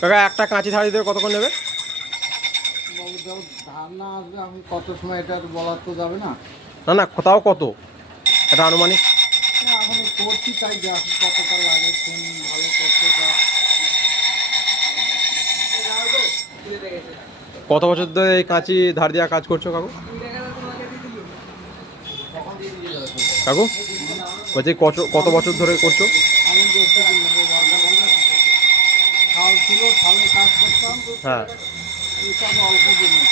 কাকা একটা কাঁচি ধার দিতে কতক্ষণ নেবে? ধার না আসবে আমি কত সময় এটা বলার তো যাবে না। না না, তাও কত এটা আনুমানিক? এখন করছি তাই দেখো কতটা লাগে, কোন ভালো করতে যা। কত বছর ধরে এই কাঁচি ধার দেওয়া কাজ করছো কাকু? কাকু বলছি কত কত বছর ধরে করছো? আমি বেশি দিন নেবো, শাল ছিল, শালে কাজ করতাম। হ্যাঁ। এইসব অল্প দিনে।